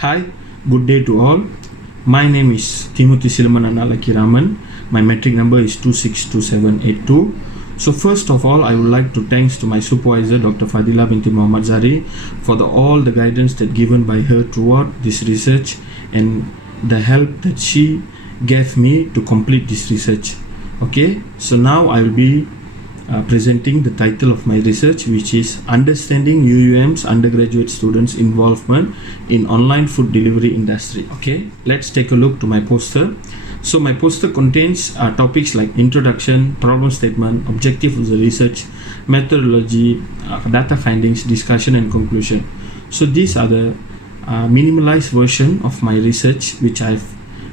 Hi, good day to all. My name is Timothy Silaman Raman. My metric number is 262782. So first of all, I would like to thanks to my supervisor, Dr. Fadila binti Muhammad Zari, for all the guidance that given by her throughout this research and the help that she gave me to complete this research. Okay, so now I will be presenting the title of my research, which is Understanding UUM's Undergraduate Students' Involvement in Online Food Delivery Industry. Okay, let's take a look to my poster. So my poster contains topics like introduction, problem statement, objective of the research, methodology, data findings, discussion and conclusion. So these are the minimalized version of my research which I've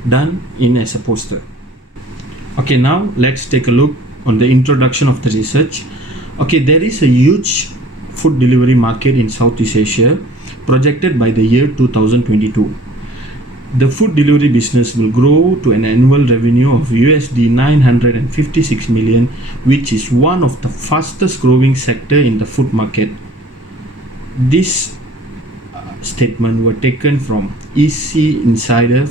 done in as a poster. Okay, now let's take a look on the introduction of the research. Okay, there is a huge food delivery market in Southeast Asia projected by the year 2022. The food delivery business will grow to an annual revenue of USD 956 million, which is one of the fastest growing sector in the food market. This statement were taken from EC Insider,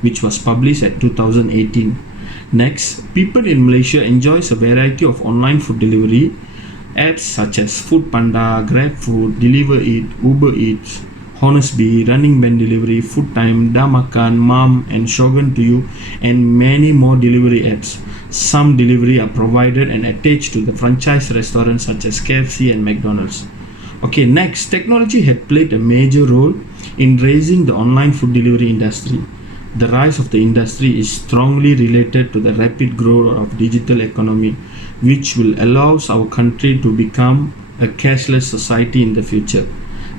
which was published at 2018. Next, people in Malaysia enjoys a variety of online food delivery apps such as Food Panda, Grab Food, Deliver Eat, Uber Eats, Honestbee, Running Man Delivery, Food Time, Damakan, Mom, and Shogun to You, and many more delivery apps. Some delivery are provided and attached to the franchise restaurants such as KFC and McDonald's. Okay, next, technology had played a major role in raising the online food delivery industry. The rise of the industry is strongly related to the rapid growth of digital economy, which will allow our country to become a cashless society in the future.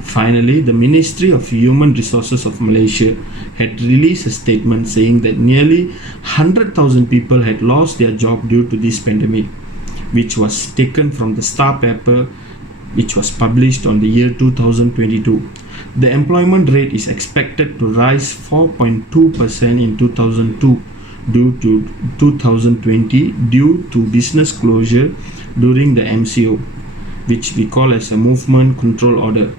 Finally, the Ministry of Human Resources of Malaysia had released a statement saying that nearly 100,000 people had lost their job due to this pandemic, which was taken from the Star paper, which was published on the year 2022. The employment rate is expected to rise 4.2% in 2002 due to 2020 due to business closure during the MCO, which we call as a movement control order.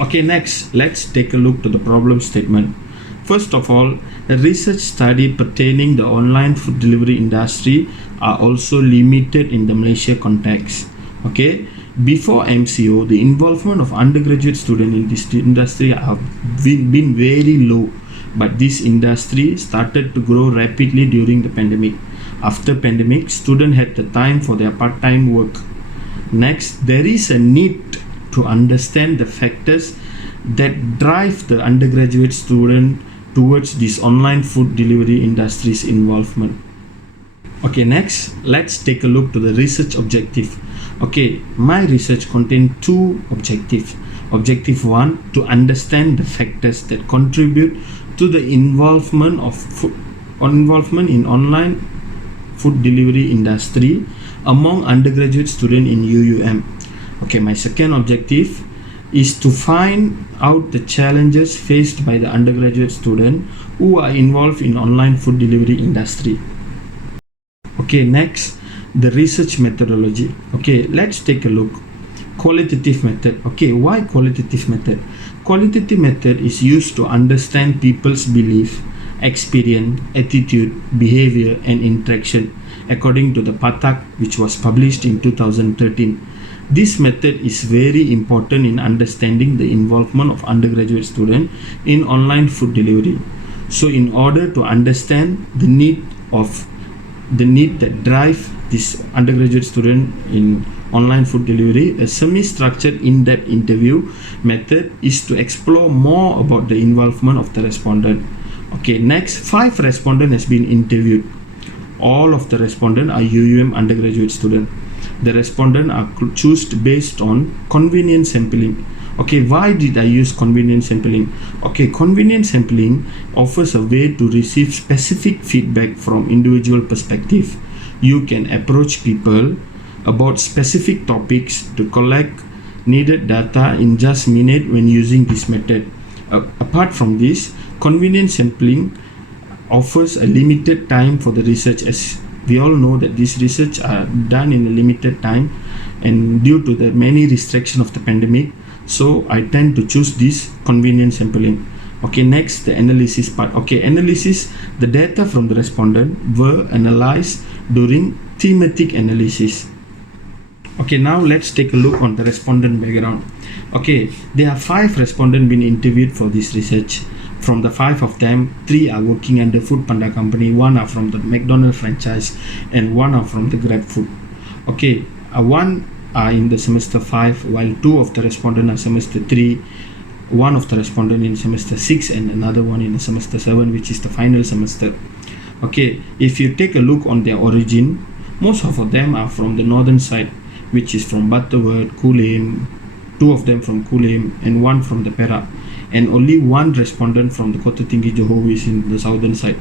Okay, next, let's take a look to the problem statement. First of all, a research study pertaining the online food delivery industry are also limited in the Malaysia context. Okay, before MCO, the involvement of undergraduate students in this industry have been very low, but this industry started to grow rapidly during the pandemic. After pandemic, students had the time for their part-time work. Next, there is a need to understand the factors that drive the undergraduate student towards this online food delivery industry's involvement. Okay, next, let's take a look to the research objective. Okay, my research contained two objectives. Objective 1, to understand the factors that contribute to the involvement in online food delivery industry among undergraduate students in UUM. Okay, my second objective is to find out the challenges faced by the undergraduate student who are involved in online food delivery industry. Okay, next, the research methodology. Okay, let's take a look. Qualitative method. Okay, why qualitative method? Qualitative method is used to understand people's belief, experience, attitude, behavior and interaction according to the Patak, which was published in 2013. This method is very important in understanding the involvement of undergraduate students in online food delivery. So in order to understand the need that drive this undergraduate student in online food delivery, a semi-structured in-depth interview method is to explore more about the involvement of the respondent. Okay, next, 5 respondents has been interviewed. All of the respondents are UUM undergraduate students. The respondents are chosen based on convenience sampling. Okay, why did I use convenience sampling? Okay, convenience sampling offers a way to receive specific feedback from individual perspective. You can approach people about specific topics to collect needed data in just minutes when using this method. Apart from this, convenience sampling offers a limited time for the research, as we all know that this research are done in a limited time, and due to the many restrictions of the pandemic, So I tend to choose this convenient sampling. Okay, next the analysis part. Okay, analysis, the data from the respondent were analyzed during thematic analysis. Okay, now let's take a look on the respondent background. Okay, there are 5 respondents being interviewed for this research. From the 5 of them, 3 are working under Food Panda company, 1 are from the McDonald's franchise, and 1 are from the Grab Food. Okay, 1 are in the semester 5, while 2 of the respondents are semester 3, 1 of the respondent in semester 6, and another one in semester 7, which is the final semester. Okay, if you take a look on their origin, most of them are from the northern side, which is from Butterworth, Kulim, 2 of them from Kulim, and 1 from the Perak, and only 1 respondent from the Kota Tinggi Johor, which is in the southern side.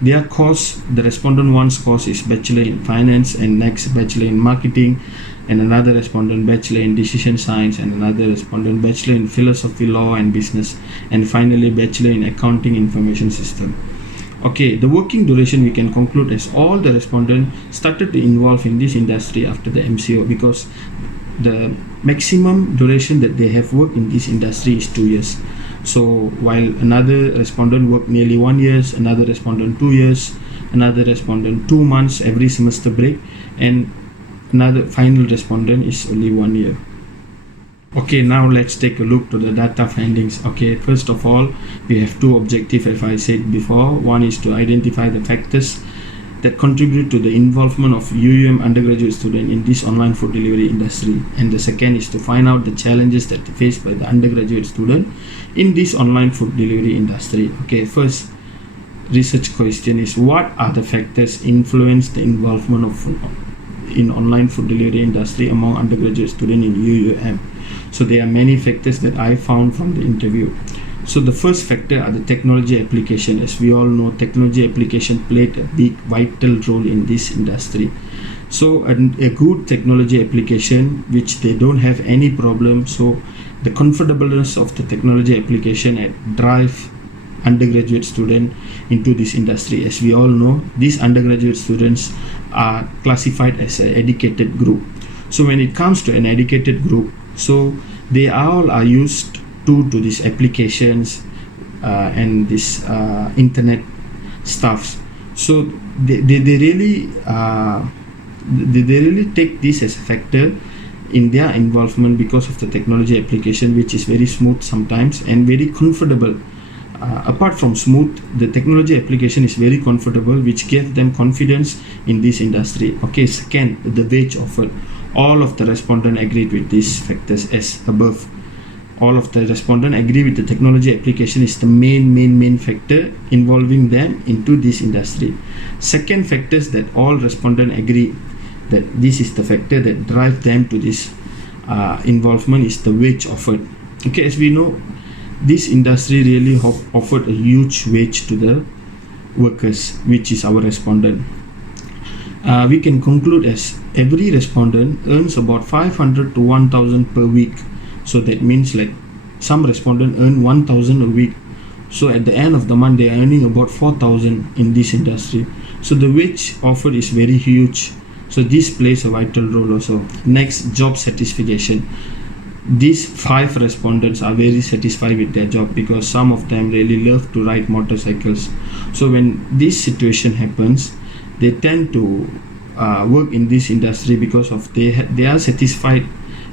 Their course, the respondent 1's course is Bachelor in Finance, and next Bachelor in Marketing, and another respondent Bachelor in Decision Science, and another respondent Bachelor in Philosophy, Law and Business, and finally Bachelor in Accounting Information System. Okay, the working duration we can conclude as all the respondents started to involve in this industry after the MCO, because the maximum duration that they have worked in this industry is 2 years. So while another respondent worked nearly 1 year, another respondent 2 years, another respondent 2 months every semester break, and another final respondent is only 1 year. Okay, now let's take a look to the data findings. Okay, first of all, we have 2 objectives, as I said before. One is to identify the factors that contribute to the involvement of UUM undergraduate student in this online food delivery industry, and the second is to find out the challenges that are faced by the undergraduate student in this online food delivery industry. Okay, first research question is, what are the factors influence the involvement of in online food delivery industry among undergraduate student in UUM? So there are many factors that I found from the interview. So the first factor are the technology application. As we all know, technology application played a big vital role in this industry. So a good technology application which they don't have any problem, so the comfortableness of the technology application drive undergraduate student into this industry. As we all know, these undergraduate students are classified as an educated group. So when it comes to an educated group, so they all are used to these applications and this internet stuff. So they really take this as a factor in their involvement because of the technology application, which is very smooth sometimes and very comfortable. Apart from smooth, the technology application is very comfortable, which gives them confidence in this industry. Okay, second, the wage offered. All of the respondents agreed with these factors as above. All of the respondents agree with the technology application is the main factor involving them into this industry. Second factors that all respondents agree that this is the factor that drive them to this involvement is the wage offered. Okay, as we know, this industry really offered a huge wage to the workers, which is our respondent. We can conclude as every respondent earns about 500 to 1000 per week. So that means like some respondent earn 1000 a week. So at the end of the month, they are earning about 4000 in this industry. So the wage offered is very huge. So this plays a vital role also. Next, job satisfaction. These 5 respondents are very satisfied with their job because some of them really love to ride motorcycles. So when this situation happens, they tend to work in this industry because of they are satisfied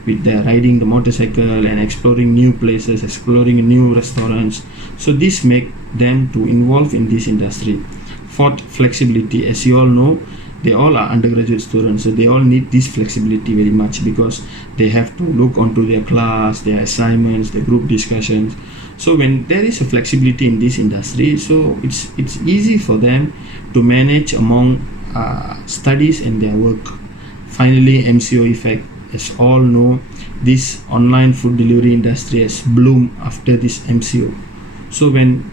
with their riding the motorcycle and exploring new places, exploring new restaurants. So this make them to involve in this industry. Fourth, flexibility. As you all know, they all are undergraduate students, so they all need this flexibility very much because they have to look onto their class, their assignments, their group discussions. So when there is a flexibility in this industry, so it's easy for them to manage among studies and their work. Finally, MCO effect. As all know, this online food delivery industry has bloomed after this MCO. So when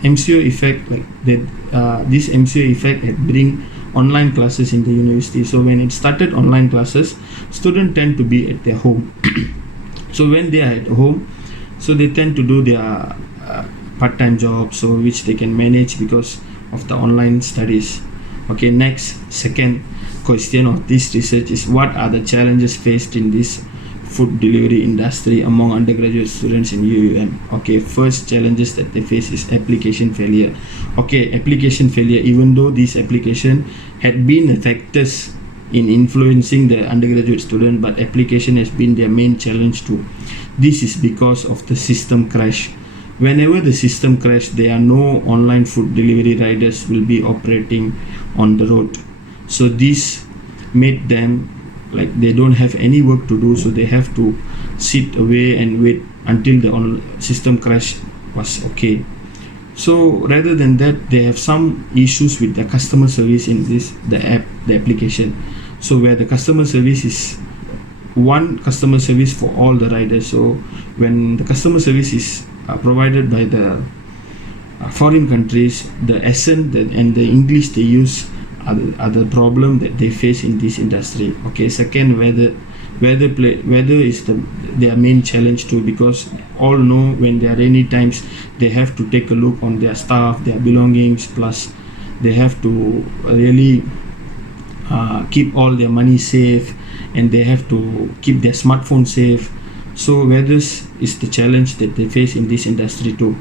MCO effect, like that, this MCO effect had bring online classes in the university. So when it started online classes, students tend to be at their home. So when they are at home, so they tend to do their part-time jobs, so which they can manage because of the online studies. Okay, next, second question of this research is, what are the challenges faced in this food delivery industry among undergraduate students in UUM. Okay, first challenges that they face is application failure. Okay, application failure, even though this application had been factors in influencing the undergraduate student, but application has been their main challenge too. This is because of the system crash. Whenever the system crash, there are no online food delivery riders will be operating on the road. So this made them like they don't have any work to do, so they have to sit away and wait until the system crash was okay. So rather than that, they have some issues with the customer service in the application. So where the customer service is one customer service for all the riders. So when the customer service is provided by the foreign countries, the accent and the English they use are the problem that they face in this industry. Okay, second, weather is their main challenge too, because all know when there are rainy times they have to take a look on their stuff, their belongings, plus they have to really keep all their money safe, and they have to keep their smartphone safe. So weather is the challenge that they face in this industry too.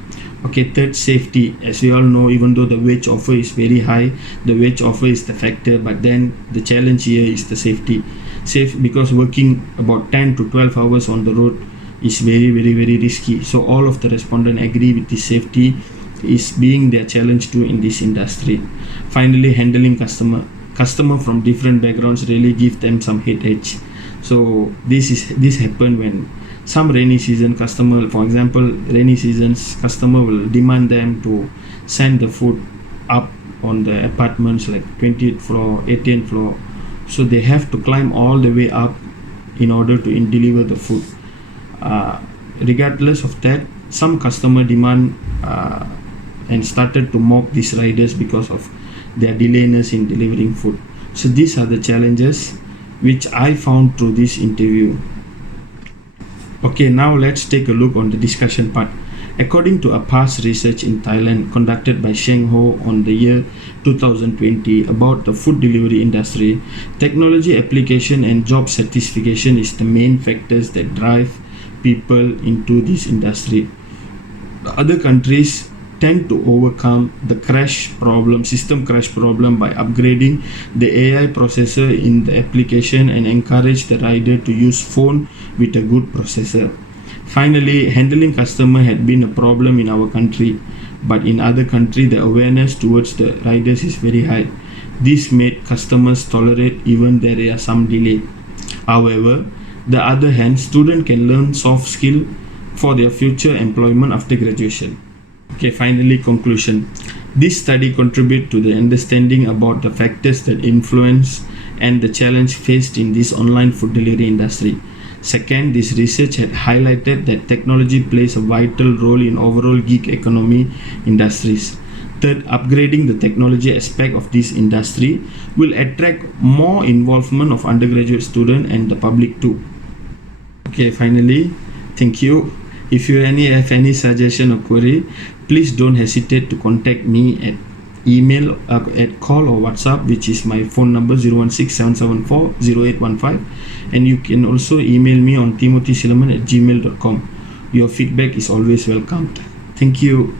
Okay, third, safety. As we all know, even though the wage offer is very high, the wage offer is the factor, but then the challenge here is the safety. Safe because working about 10 to 12 hours on the road is very risky. So all of the respondents agree with this safety is being their challenge too in this industry. Finally, handling customer from different backgrounds really give them some headache. So this happen when some rainy season customer, for example, rainy seasons customer will demand them to send the food up on the apartments like 20th floor, 18th floor. So they have to climb all the way up in order to deliver the food. Regardless of that, some customer demand and started to mock these riders because of their delayness in delivering food. So these are the challenges which I found through this interview. Okay, now let's take a look on the discussion part. According to a past research in Thailand conducted by Sheng Ho on the year 2020 about the food delivery industry, technology application and job satisfaction is the main factors that drive people into this industry. Other countries tend to overcome the system crash problem by upgrading the AI processor in the application and encourage the rider to use phone with a good processor. Finally, handling customer had been a problem in our country, but in other countries the awareness towards the riders is very high. This made customers tolerate even there are some delay. However, the other hand, students can learn soft skill for their future employment after graduation. Okay, finally, conclusion. This study contribute to the understanding about the factors that influence and the challenge faced in this online food delivery industry. Second, this research had highlighted that technology plays a vital role in overall gig economy industries. Third, upgrading the technology aspect of this industry will attract more involvement of undergraduate students and the public too. Okay, finally, thank you. If you have any suggestion or query, please don't hesitate to contact me at email, at call or WhatsApp, which is my phone number 016-774-0815, and you can also email me on timothysilaman@gmail.com. Your feedback is always welcomed. Thank you.